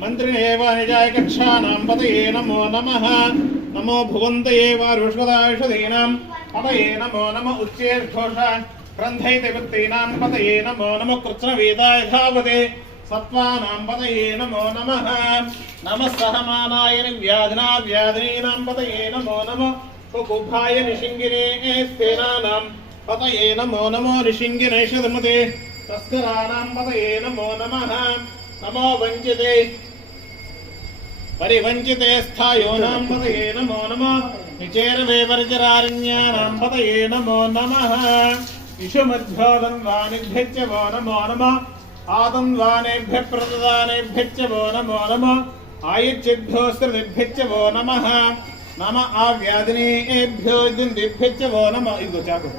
मंत्रिणे वा निजाय कक्षानां पतये नमो नमः। नमो भुवन्तये वा ऋष्वदाषधीनां पतये नमो नमः। उच्चैर्घोष ग्रन्थैते वृत्तीनां पतये नमो नमः। कृत्स्नवेदाय धावते सत्त्वानां पतये नमो नमः। नमः सहमानाय व्याधिना व्याधिनीनां पतये नमो नमः। कुकुभाय निशिङ्गिने स्तेनानां पतये नमो नमो। निशिङ्गिनैषधमते तस्कराणां पतये नमो नमः। नमो वञ्चिते परिवञ्चिते स्थायोनां पतये नमो नमः। निचेरवेवर्जरारण्यानां पतये नमो नमः। इषुमध्योदन्वानिभ्यश्च वो नमो नमः। आदन्वानेभ्यः प्रददानेभ्यश्च वो नमो नमः। आयुच्चिद्भ्योऽस्त्रिभ्यश्च वो नमः। नम आव्याधिनेभ्यो दिन्दिभ्यश्च वो नमः। इगो चाकु